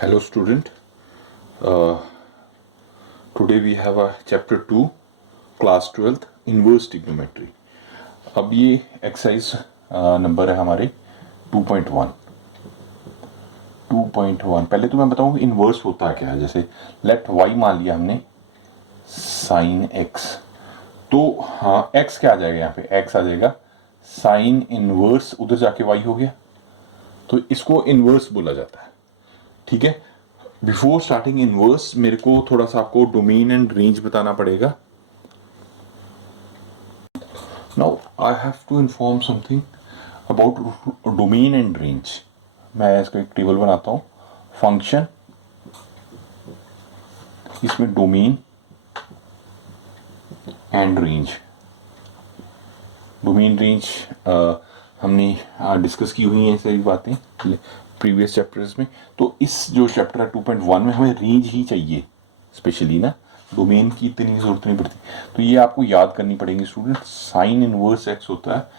Hello student, today we have a chapter 2 class 12th inverse trigonometry. अब ये exercise number है हमारे 2.1. पहले तो मैं बताऊँ कि इन्वर्स होता क्या है. जैसे लेट y मान लिया हमने साइन x, तो हाँ x क्या आ जाएगा, यहाँ पे x आ जाएगा साइन इनवर्स, उधर जाके y हो गया, तो इसको इन्वर्स बोला जाता है. ठीक है. बिफोर स्टार्टिंग इनवर्स मेरे को थोड़ा सा आपको डोमेन एंड रेंज बताना पड़ेगा. Now I have to inform something about domain and range. मैं इसका एक टेबल बनाता हूँ. फंक्शन, इसमें domain and range. Domain range हमने डिस्कस की हुई हैं सारी बातें प्रीवियस चैप्टर्स में. तो इस जो चैप्टर है 2.1 में हमें रेंज ही चाहिए स्पेशली ना, डोमेन की इतनी ज़रूरत नहीं पड़ती. तो ये आपको याद करनी पड़ेगी स्टूडेंट. साइन इनवर्स एक्स होता है,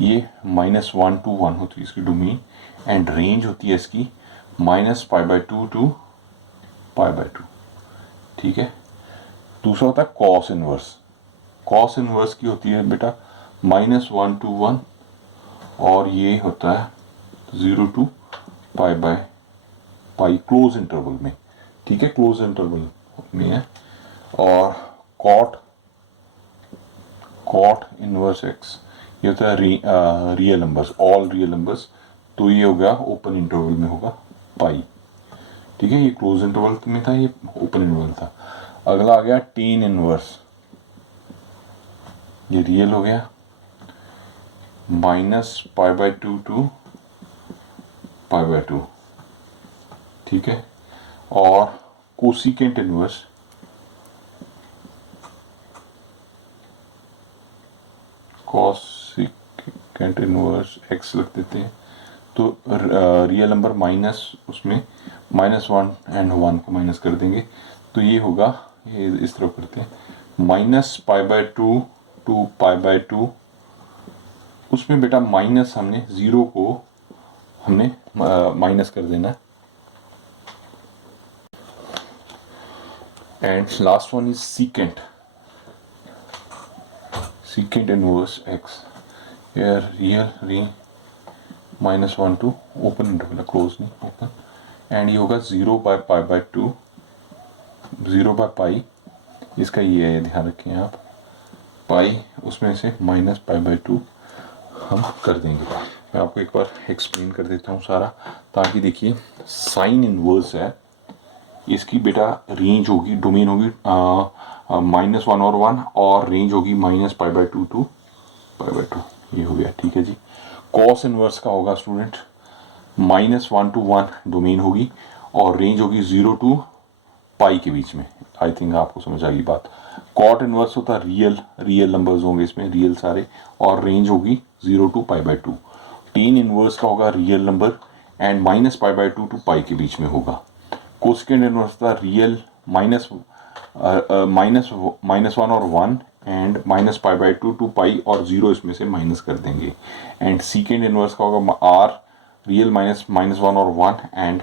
ये -1 to 1 होती है इसकी डोमेन, एंड रेंज होती है इसकी -π/2 to π/2. ठीक है. दूसरा होता है कॉस इनवर्स. कॉस इनवर्स की होती है बेटा -1 to 1, और ये होता है 0 to π/π क्लोज इंटरवल में. ठीक है, क्लोज इंटरवल में है. और कॉट इनवर्स एक्स, ये होता है real numbers, all real numbers. तो ये हो गया ओपन इंटरवल में होगा पाई. ठीक है, ये क्लोज इंटरवल में था, ये ओपन इंटरवल था. अगला आ गया टेन इनवर्स. ये रियल हो गया, -π/2 to π/2. ठीक है. और cosecant inverse, cosecant inverse x रख देते हैं. तो रियल नंबर माइनस, उसमें -1 एंड 1 को माइनस कर देंगे, तो ये होगा, ये इस तरफ करते हैं, -π/2 to π/2. उसमें बेटा माइनस हमने 0 को हमने माइनस कर देना. And last one is secant inverse x. Real -1 to open interval, close नहीं, ओपन. एंड ये होगा 0/π/2, 0/π. इसका ये है, ध्यान रखें आप, पाई उसमें से -π/2 हम कर देंगे. मैं आपको एक बार एक्सप्लेन कर देता हूँ सारा, ताकि देखिए साइन इनवर्स है, इसकी बेटा रेंज होगी, डोमेन होगी -1 और 1, और रेंज होगी -π/2 to π/2. ये हो गया. ठीक है जी. कॉस इनवर्स का होगा स्टूडेंट -1 to 1 डोमेन होगी, और रेंज होगी 0 to पाई के बीच में. आई थिंक आपको समझ आ गई बात. कॉट इनवर्स होता है रियल नंबर्स होंगे इसमें, रियल सारे, और रेंज होगी 0 to π/2. टेन इनवर्स का होगा रियल नंबर, एंड -π/2 to पाई के बीच में होगा. कोसिकेंट इनवर्स था रियल -1 और 1, एंड -π/2 to पाई, और 0 इसमें से माइनस कर देंगे. एंड सीकेंट इनवर्स का होगा आर रियल -1 और 1, एंड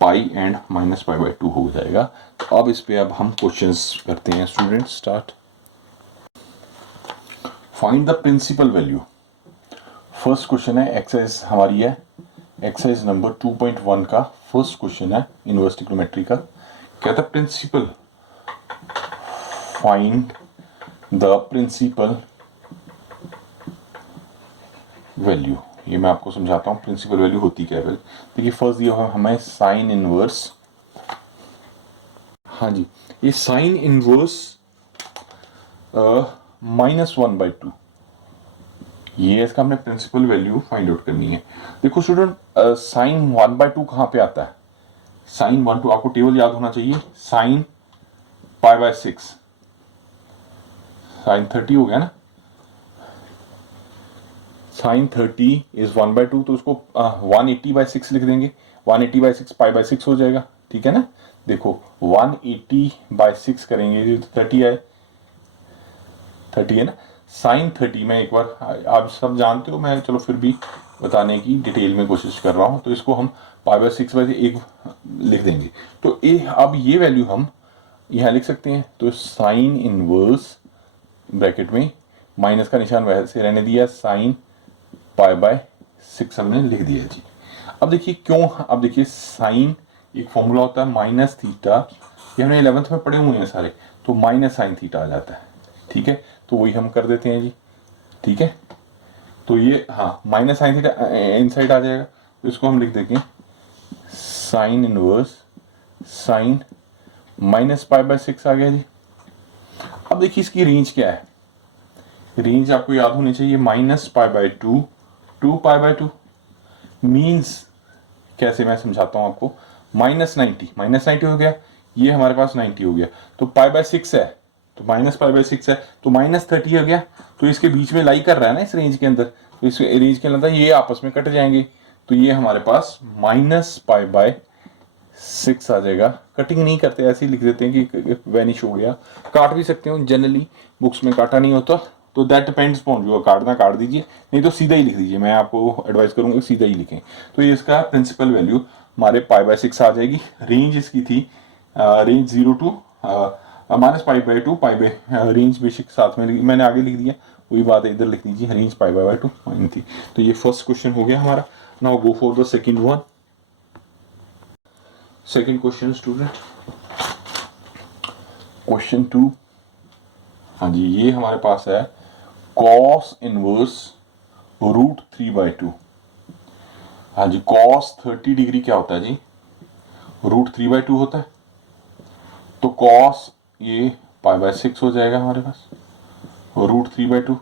पाई, एंड -π/2 हो जाएगा. तो अब इस पे अब हम क्वेश्चंस करते हैं student. Start. Find the principal value. First question है, एक्सरसाइज हमारी है एक्सरसाइज नंबर 2.1 का फर्स्ट क्वेश्चन है इनवर्स ट्रिग्नोमेट्री का. कहता है principal, find the principal value. ये मैं आपको समझाता हूँ प्रिंसिपल वैल्यू होती क्या है. देखिए फर्स्ट दिया हुआ हमें साइन इनवर्स. हाँ जी, ये साइन इनवर्स -1/2, ये इसका हमने प्रिंसिपल वैल्यू फाइंड आउट करनी है. देखो स्टूडेंट, साइन 1/2 कहाँ पे आता है. साइन 1/2 आपको टेबल याद होना चाहिए. साइन π/6, साइन 30 हो गया ना. साइन 30 इज 1/2, तो उसको 180/6 लिख देंगे. 180/6 π/6 हो जाएगा. ठीक है ना. देखो 180/6 करेंगे तो 30 आए, 30 है ना. साइन 30 में एक बार, आप सब जानते हो, मैं चलो फिर भी बताने की डिटेल में कोशिश कर रहा हूँ। तो इसको हम पाई बाय 6/1 लिख देंगे। तो अब ये वैल्यू हम यहाँ लिख सकते हैं। तो साइन इनवर्स ब्रैकेट में माइनस का निशान वैसे रहने दिया, साइन पाई बाय 6 हमने लिख दिया जी। अब देखिए क्यों, अब देखिए साइन एक फॉर्मूला होता है माइनस थीटा, ये हमने 11th में पढ़े हुए हैं सारे, तो माइनस साइन थीटा आ जाता है। ठीक है, तो वही हम कर देते हैं जी। ठीक है, तो ये हाँ माइनस साइन थीटा इनसाइड आ जाएगा, तो इसको हम लिख देंगे sine inverse sine minus pi by 6 आ गया जी। अब देखिए इसकी रेंज क्या है, रेंज आपको याद होनी चाहिए, minus pi by 2 to pi by 2 means कैसे, मैं समझाता हूं आपको। -90 हो गया, ये हमारे पास 90 हो गया, तो पाई बाय 6 है, तो माइनस पाई बाय 6 है, तो -30 हो गया। तो इसके बीच में लाई कर रहा है ना, इस रेंज के अंदर, तो इस रेंज के अंदर ये आपस में कट जाएंगे, तो ये हमारे पास माइनस पाई बाय 6 आ जाएगा। कटिंग नहीं करते, ऐसे ही लिख देते हैं कि वैनिश हो गया। काट भी सकते हो, जनरली बुक्स में काटा नहीं होता, तो दैट डिपेंड्स अपॉन, जो काटना काट दीजिए, नहीं तो सीधा ही लिख दीजिए। मैं आपको एडवाइस करूंगा सीधा ही लिखें। तो ये इसका प्रिंसिपल वैल्यू हमारे पाई बाय 6 आ जाएगी। रेंज इसकी थी range 0 to minus pi by 2 pi by, range basic साथ में मैंने आगे लिख दिया, वही बात है इधर लिख दीजिए, रेंज पाई बाय 2 थी। तो ये फर्स्ट क्वेश्चन हो गया हमारा। Now go for the second one. Second question student, question 2। हाँ जी, ये हमारे पास है cos इनवर्स √3/2। हाँ जी, cos 30 डिग्री क्या होता है जी, √3/2 होता है। तो cos ये पाई बाय 6 हो जाएगा हमारे पास, √3/2।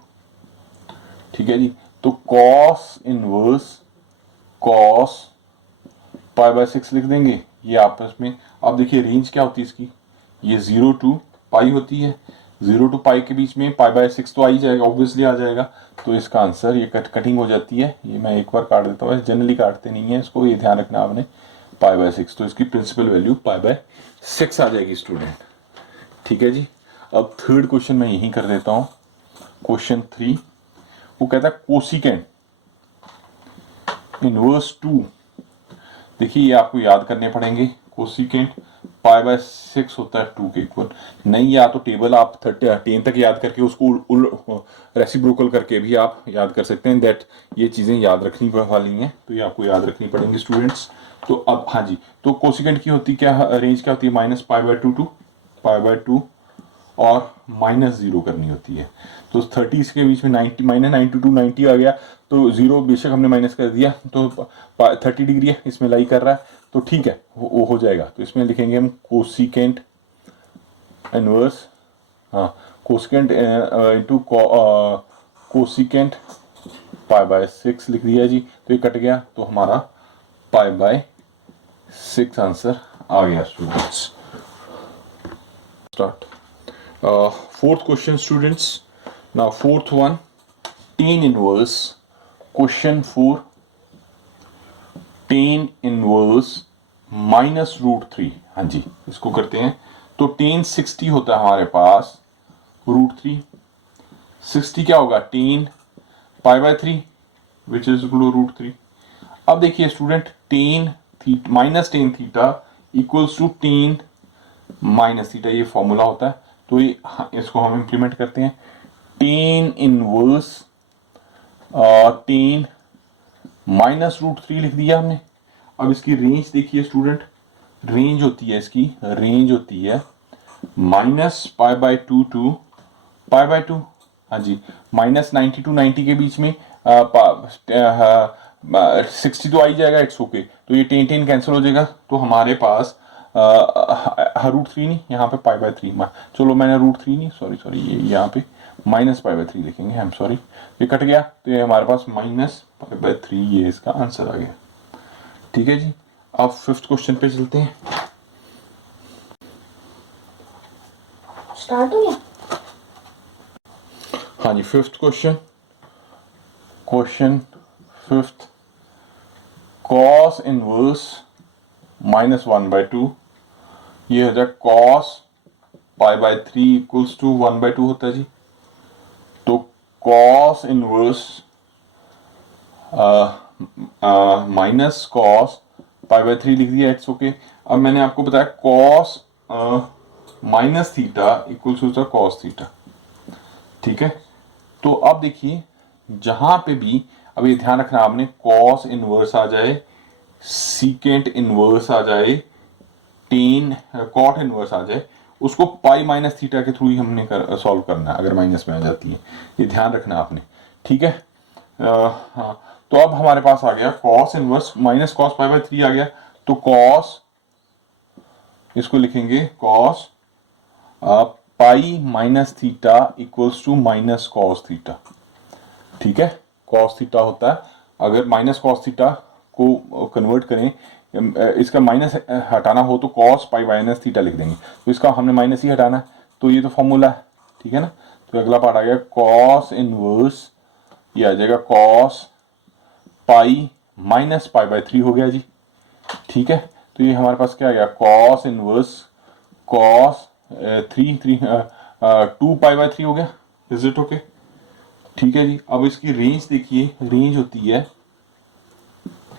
ठीक है जी, तो cos inverse cos pi by 6 लिख देंगे, ये आपस में। अब देखिए रेंज क्या होती है इसकी, ये 0 टू पाई होती है, 0 टू पाई के बीच में पाई बाय 6 तो आ ही जाएगा, ऑब्वियसली आ जाएगा। तो इसका आंसर, ये कटिंग हो जाती है, ये मैं एक बार काट देता हूँ, जनरली काटते नहीं है इसको, ये ध्यान रखना आपने, पाई बाय 6। तो इसकी प्रिंसिपल वैल्यू पाई बाय 6 आ जाएगी स्टूडेंट। ठीक है जी, अब थर्ड क्वेश्चन मैं यही कर देता हूँ, क्वेश्चन 3। वो कहता है कोसिकेंट इनवर्स 2। देखिए ये आपको याद करने पड़ेंगे, कोसिकेंट पाई बाय 6 होता है 2 के इक्वल। नहीं, या तो टेबल आप 10 तक याद करके उसको रेसिप्रोकल करके भी आप याद कर सकते हैं। दैट ये चीज़ें याद रखनी वाली हैं, तो ये आपको याद रखनी पड़ेंगी स्टूडेंट्स। तो अब हाँ जी, तो कोसिकेंट की होती क्या, रेंज क्या होती है, -पाई/2 टू पाई/2 और -0 करनी होती है। तो 30 के बीच में 90 -90 टू 90 आ गया, तो 0 बेशक हमने माइनस कर दिया, तो 30 डिग्री है, इसमें लाई कर रहा है, तो ठीक है, वो हो जाएगा। तो इसमें लिखेंगे हम कोसिकेंट इनवर्स, हाँ cosecant into cosecant pi by 6 लिख दिया जी। तो ये कट गया, तो हमारा पाई बाय 6 आंसर आ गया students. Start fourth question students. Now fourth one, tan inverse, question 4, tan inverse -√3। हाँ जी, इसको करते हैं। तो tan 60 होता है हमारे पास √3, 60 क्या होगा, tan pi by 3 which is √3। अब देखिए student, tan tan theta equals to tan -theta, ये फॉर्मूला होता है। तो ये इसको हम इंप्लीमेंट करते हैं, tan इनवर्स tan -√3 लिख दिया हमने। अब इसकी रेंज देखिए स्टूडेंट, रेंज होती है इसकी, रेंज होती है -पाई/2 टू पाई/2। हाँ जी, -90 टू 90 के बीच में 60 तो आ ही जाएगा, इट्स ओके। तो ये tan कैंसिल हो जाएगा, तो हमारे पास √3 नहीं, यहाँ पे पाई/3, चलो मैंने √3 नहीं, सॉरी ये यहाँ पे -पाई/3 लिखेंगे, आई एम सॉरी, ये कट गया, तो ये हमारे पास -पाई/3, ये इसका आंसर आ गया। ठीक है जी, अब फिफ्थ क्वेश्चन पे चलते हैं। स्टार्ट हो गया? हाँ जी, fifth question, question fifth, cos inverse -1/2, ये हो जाए cos पाई/3 इक्वल्स टू 1/2 होता है जी। तो cos inverse minus cos pi by 3 लिख दिया, इट्स ओके। अब मैंने आपको बताया cos minus theta equals to cos theta, ठीक है। तो अब देखिए जहां पे भी, अब ये ध्यान रखना आपने, कॉस इनवर्स आ जाए, सीकेंट इनवर्स आ जाए, टेन कॉट इनवर्स आ जाए, उसको पाई माइनस थीटा के थ्रू ही हमने सॉल्व करना है अगर माइनस में आ जाती है, ये ध्यान रखना आपने, ठीक है। हाँ, तो अब हमारे पास आ गया cos inverse minus cos pi by 3 आ गया, तो कॉस, इसको लिखेंगे cos pi minus theta equals to minus cos theta, ठीक है। कॉस थीटा होता है, अगर माइनस कॉस थीटा को कन्वर्ट करें, इसका माइनस हटाना हो तो कॉस पाई माइनस थीटा लिख देंगे, तो इसका हमने माइनस ही हटाना है, तो ये तो फॉर्मूला है, ठीक है ना। तो अगला पार्ट आ गया कॉस इनवर्स, ये आ जाएगा cos pi minus pi by 3 हो गया जी, ठीक है। तो ये हमारे पास क्या आ गया, cos inverse cos 2 pi by 3 हो गया, इज इट ओके, ठीक है जी। अब इसकी रेंज देखिए, रेंज होती है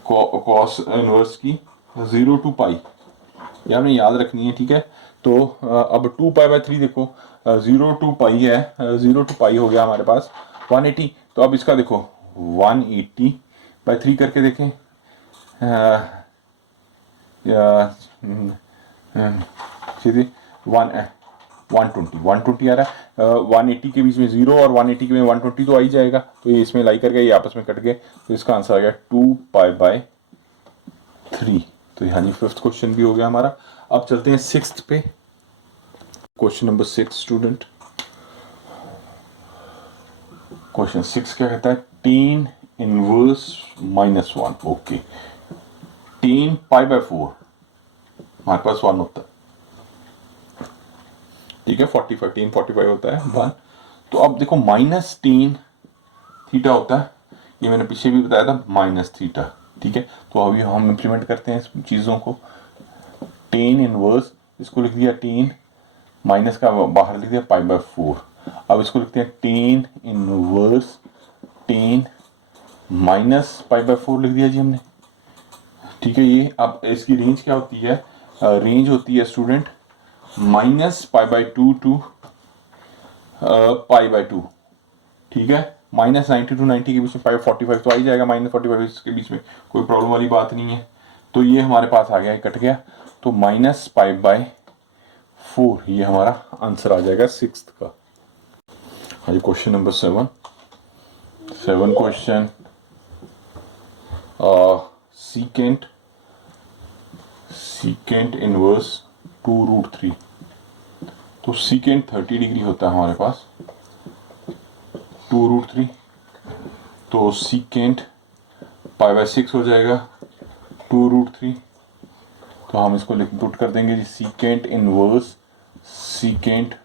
कॉस इनवर्स की 0 टू पाई, ये आपने याद रखनी है, ठीक है। तो अब 2 पाई बाय 3 देखो, 0 टू पाई है, 0 टू पाई हो गया हमारे पास 180, तो अब इसका देखो 180 बाय 3 करके देखें, सीधे 120 आ रहा है, 180 के बीच में 0 और 180 के में 120 तो आ ही जाएगा, तो ये इसमें लाई करके ये आपस में कट गए, तो इसका आंसर आ गया 2 पाई बाय 3। तो यहाँ जी फिफ्थ क्वेश्चन भी हो गया हमारा। अब चलते हैं सिक्स्थ पे, क्वेश्चन नंबर 6 स्टूडेंट। क्वेश्चन 6 क्या कहता है, tan inverse -1, okay. Ten pi by 4 हमारे पास 1 होता है, ठीक है, 45 टेन 45 होता है 1। तो अब देखो माइनस टेन थीटा होता है, ये मैंने पीछे भी बताया था माइनस थीटा, ठीक है। तो अभी हम इंप्लीमेंट करते हैं इस चीज़ों को, टेन इनवर्स, इसको लिख दिया टेन, माइनस का बाहर लिख दिया पाई बाय 4, अब इसको लिखते हैं tan inverse tan minus pi by 4 लिख दिया जी हमने, ठीक है। ये अब इसकी रेंज क्या होती है, रेंज होती है student minus pi by 2 to pi by 2, ठीक है। माइनस 90 टू 90 के बीच में 45 तो आ ही जाएगा, माइनस 45 के बीच में कोई प्रॉब्लम वाली बात नहीं है। तो ये हमारे पास आ गया, कट गया, तो माइनस पाई बाय 4 ये हमारा आंसर आ जाएगा सिक्स्थ का। हाँ जी, question number 7 question, secant inverse 2√3, तो सीकेंट 30 डिग्री होता है हमारे पास, 2√3, तो सीकेंट पाई बाय 6 हो जाएगा 2√3, तो हम इसको लिख पुट कर देंगे जी, secant inverse secant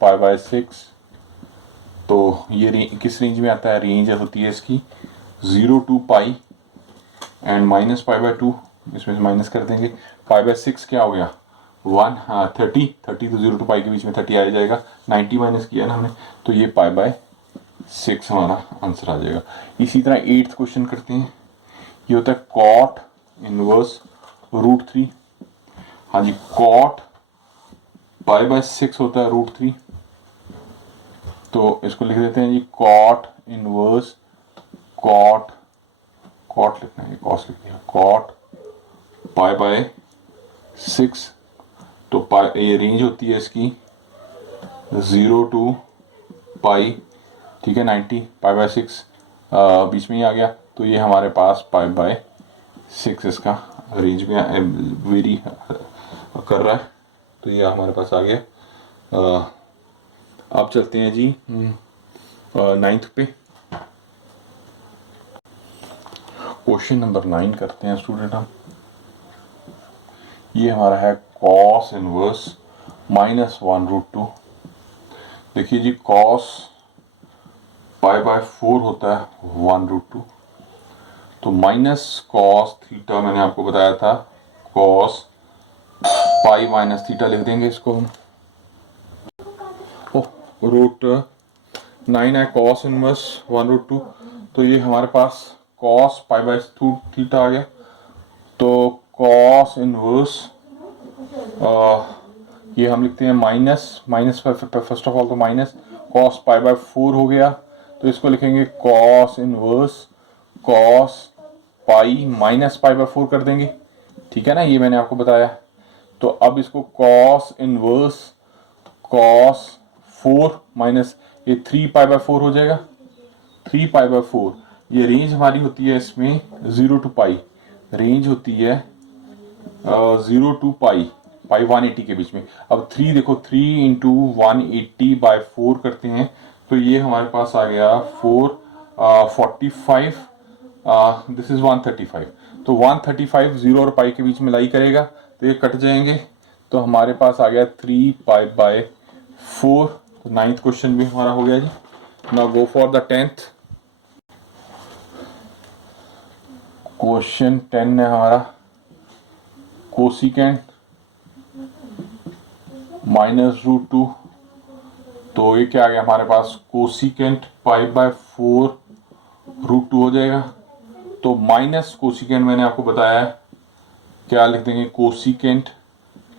pi by 6, तो ये किस रेंज में आता है, रेंज होती है इसकी 0 to pi and minus pi by 2, इसमें से माइनस कर देंगे, पाई बाय 6 क्या हो गया 1, हाँ 30 तो 0 टू पाई के बीच में 30 आ जाएगा, 90 माइनस किया ना हमने, तो ये पाई बाय 6 हमारा आंसर आ जाएगा। इसी तरह 8th क्वेश्चन करते हैं, ये होता है कॉट इनवर्स √3, हाँ जी, कॉट पाई बाय 6 होता है √3, तो इसको लिख देते हैं जी कॉट इनवर्स कॉट, कॉट लिखना है, कॉस लिख दिया, कॉट पाई बाय 6, तो पाई ये रेंज होती है इसकी 0 टू पाई, ठीक है, 90 पाई बाय 6 बीच में ही आ गया, तो ये हमारे पास पाई बाय 6 इसका रेंज में वेरी कर रहा है, तो ये हमारे पास आ गया। अब चलते हैं जी 9th पे, क्वेश्चन नंबर 9 करते हैं स्टूडेंट हम। ये हमारा है कॉस इनवर्स -1√2, देखिए जी कॉस पाई बाय 4 होता है 1√2, तो माइनस कॉस थीटा मैंने आपको बताया था, कॉस पाई माइनस थीटा लिख देंगे इसको हम, रूट 9 है कॉस इनवर्स 1√2, तो ये हमारे पास कॉस पाई बाय थीटा आ गया। तो कॉस इनवर्स ये हम लिखते हैं माइनस फर्स्ट ऑफ ऑल तो माइनस कॉस पाई बाय 4 हो गया, तो इसको लिखेंगे cos inverse cos pi minus pi by 4 कर देंगे, ठीक है ना, ये मैंने आपको बताया। तो अब इसको कॉस इनवर्स कॉस 4 माइनस ये 3 पाई बाय 4 हो जाएगा, 3 पाई बाय 4। ये रेंज हमारी होती है इसमें 0 टू पाई, रेंज होती है 0 टू पाई 180 के बीच में। अब 3 देखो 3 इंटू 180 बाय 4 करते हैं, तो ये हमारे पास आ गया 45, दिस इज 135। तो 135 0 और पाई के बीच में लाई करेगा तो ये कट जाएंगे, तो हमारे पास आ गया 3 पाई बाय 4। तो 9th क्वेश्चन भी हमारा हो गया जी। Now go for the 10th question. 10 है हमारा कोसिकेंट -√2, तो ये क्या आ गया हमारे पास कोसिकेंट पाई बाय 4√2 हो जाएगा। तो माइनस कोसिकेंट मैंने आपको बताया है, क्या लिख देंगे कोसिकेंट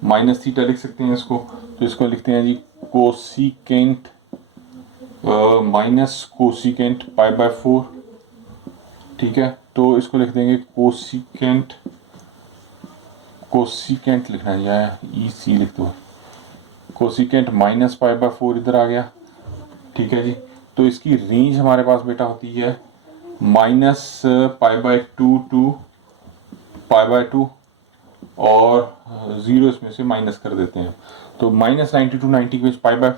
माइनस थीटा लिख सकते हैं इसको, तो इसको लिखते हैं जी cosecant minus cosecant pi by 4, ठीक है। तो इसको लिख देंगे कोसिकेंट लिखना है ई सी लिख दो, कोसिकेंट माइनस पाई बाय 4 इधर आ गया, ठीक है जी। तो इसकी रेंज हमारे पास बेटा होती है minus pi by 2 to pi by 2 और 0 इसमें से माइनस कर देते हैं, तो -90 टू 90 के बीच पाई बाय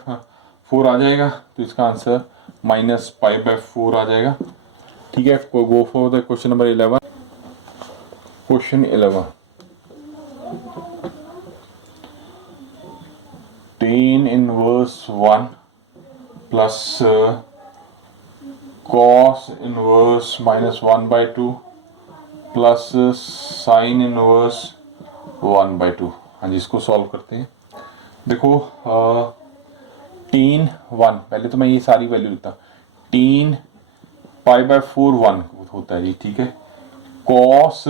4 आ जाएगा, तो इसका आंसर माइनस पाई बाय 4 आ जाएगा, ठीक है। गो for the question number 11। Question 11 tan inverse 1 plus cos inverse -1/2 plus sine inverse 1/2। हाँ जी, इसको सॉल्व करते हैं। देखो tan 1, पहले तो मैं ये सारी वैल्यू लिखता हूँ, tan पाई बाय 4 1 होता है जी, ठीक है। cos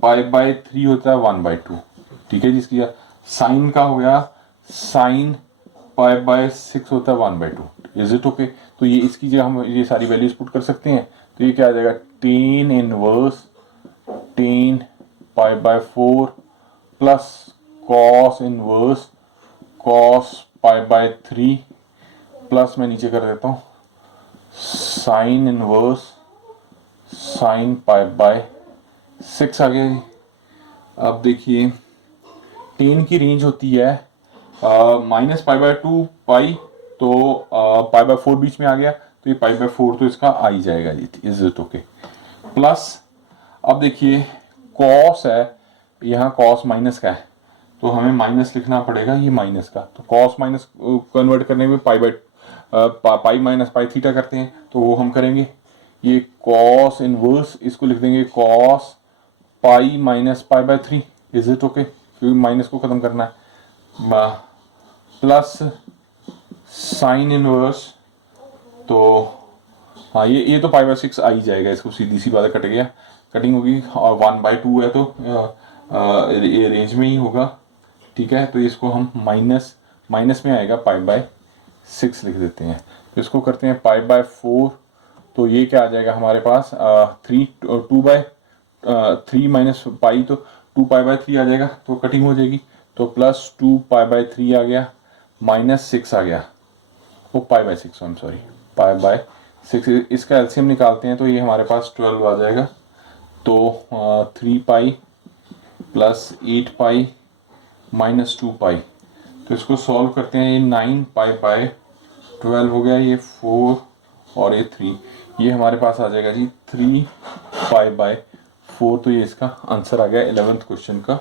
पाई बाय 3 होता है 1/2, ठीक है जी। इसकी साइन का हो गया साइन पाई बाय 6 होता है 1/2, इज इट ओके। तो ये इसकी जगह हम ये सारी वैल्यूज पुट कर सकते हैं, तो ये क्या आ जाएगा tan inverse tan pi by 4 plus cos inverse cos pi by 3 plus मैं नीचे कर देता हूँ sine inverse sine pi by 6 आ गया जी। अब देखिए tan की रेंज होती है माइनस पाई बाय 2 पाई, तो पाई बाय 4 बीच में आ गया, तो ये पाई बाय 4 तो इसका आ ही जाएगा जी, इज इट ओके। प्लस अब देखिए कॉस है, यहाँ कॉस माइनस का है, तो हमें माइनस लिखना पड़ेगा ये माइनस का, तो कॉस माइनस कन्वर्ट करने में पाई माइनस पाई थीटा करते हैं, तो वो हम करेंगे। ये कॉस इनवर्स इसको लिख देंगे cos pi minus pi by 3, is it okay, क्योंकि माइनस को खत्म करना है। प्लस साइन इनवर्स, तो हाँ ये तो पाई बाय 6 आ ही जाएगा, इसको सीधी सी बात कट गया, कटिंग होगी और 1/2 है तो ये रेंज में ही होगा, ठीक है। तो इसको हम माइनस में आएगा पाई बाय 6 लिख देते हैं, तो इसको करते हैं पाई बाय 4, तो ये क्या आ जाएगा हमारे पास 3 माइनस पाई, तो 2 पाई बाय 3 आ जाएगा, तो कटिंग हो जाएगी, तो प्लस 2 पाई बाय 3 आ गया, माइनस 6 आ गया, वो पाई by 6 I am sorry pi by 6, इसका एलसीएम निकालते हैं तो ये हमारे पास 12 आ जाएगा। तो 3 पाई प्लस 8 पाई माइनस 2 पाई, तो इसको सॉल्व करते हैं, ये 9 पाई बाय 12 हो गया, ये 4 और ये 3, ये हमारे पास आ जाएगा जी 3 पाई बाय 4, तो ये इसका आंसर आ गया 11th क्वेश्चन का।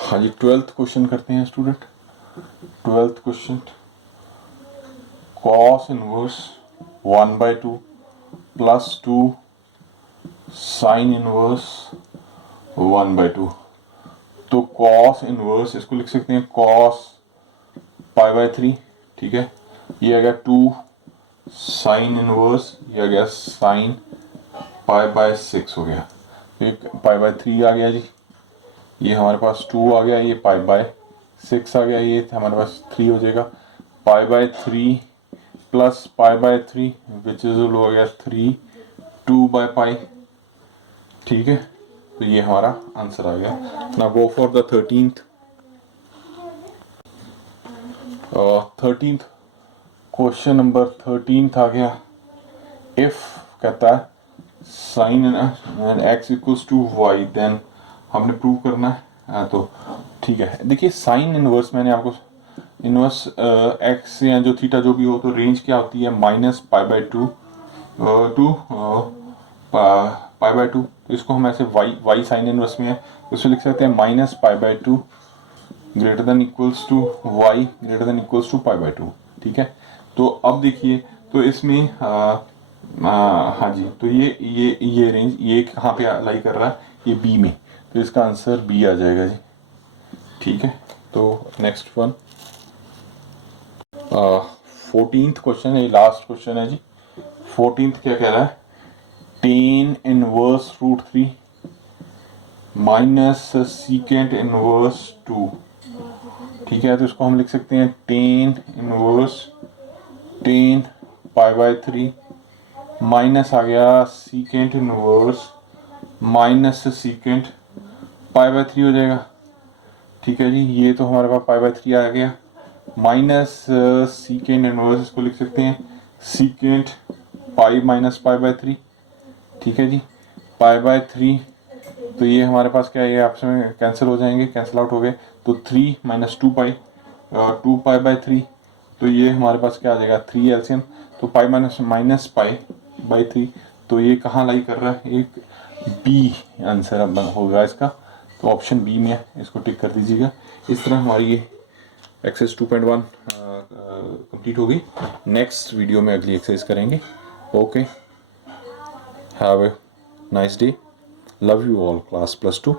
हाँ जी 12th क्वेश्चन करते हैं student. 12th question cos inverse 1/2 plus 2 sine inverse 1/2, तो cos इनवर्स इसको लिख सकते हैं cos पाई बाय 3, ठीक है। ये आ गया 2 साइन इनवर्स ये आ गया साइन पाई बाय 6 हो गया, एक पाई बाय 3 आ गया जी, ये हमारे पास 2 आ गया, ये पाई बाय 6 आ गया, ये हमारे पास 3 हो जाएगा, पाई by 3 plus pi by 3 which is हो गया 3 2 बाय पाई, ठीक है। तो ये हमारा आंसर आ गया। Now go for the 13th question number 13 आ गया। इफ कहता है sine x equals to y, then हमने प्रूव करना है। तो ठीक है, देखिए साइन इनवर्स मैंने आपको इनवर्स एक्स या जो थीटा जो भी हो, तो रेंज क्या होती है minus pi by 2 to pi by 2। तो इसको हम ऐसे वाई साइन इनवर्स में है, उसमें लिख सकते हैं minus pi by 2 greater than equals to y greater than equals to pi by 2, ठीक है। तो अब देखिए, तो इसमें हाँ जी, तो ये रेंज ये कहाँ पे लाई कर रहा है, ये बी में, तो इसका आंसर बी आ जाएगा जी, ठीक है। तो नेक्स्ट वन 14th क्वेश्चन है, ये लास्ट क्वेश्चन है जी। 14th क्या कह रहा है, tan inverse root 3 minus secant inverse 2, ठीक है। तो इसको हम लिख सकते हैं tan inverse 10 pi by 3 minus आ गया secant inverse minus secant pi by 3 हो जाएगा, ठीक है जी। ये तो हमारे पास पाई बाय 3 आ गया, माइनस सीकेंट इनवर्स, इसको लिख सकते हैं secant pi minus pi by 3, ठीक है जी। पाई बाय 3, तो ये हमारे पास क्या है, ये आपस में कैंसिल हो जाएंगे, कैंसिल आउट हो गए, तो 3 माइनस 2 पाई 2 पाई बाय 3, तो ये हमारे पास क्या आ जाएगा 3 एलसीएम, तो पाई माइनस पाई बाय 3, तो ये कहाँ लाई कर रहा है, एक बी आंसर अब होगा इसका, तो ऑप्शन बी में है, इसको टिक कर दीजिएगा। इस तरह हमारी ये एक्सरसाइज 2.1 कंप्लीट होगी। नेक्स्ट वीडियो में अगली एक्सरसाइज करेंगे। Okay, have a nice day, love you all class +2।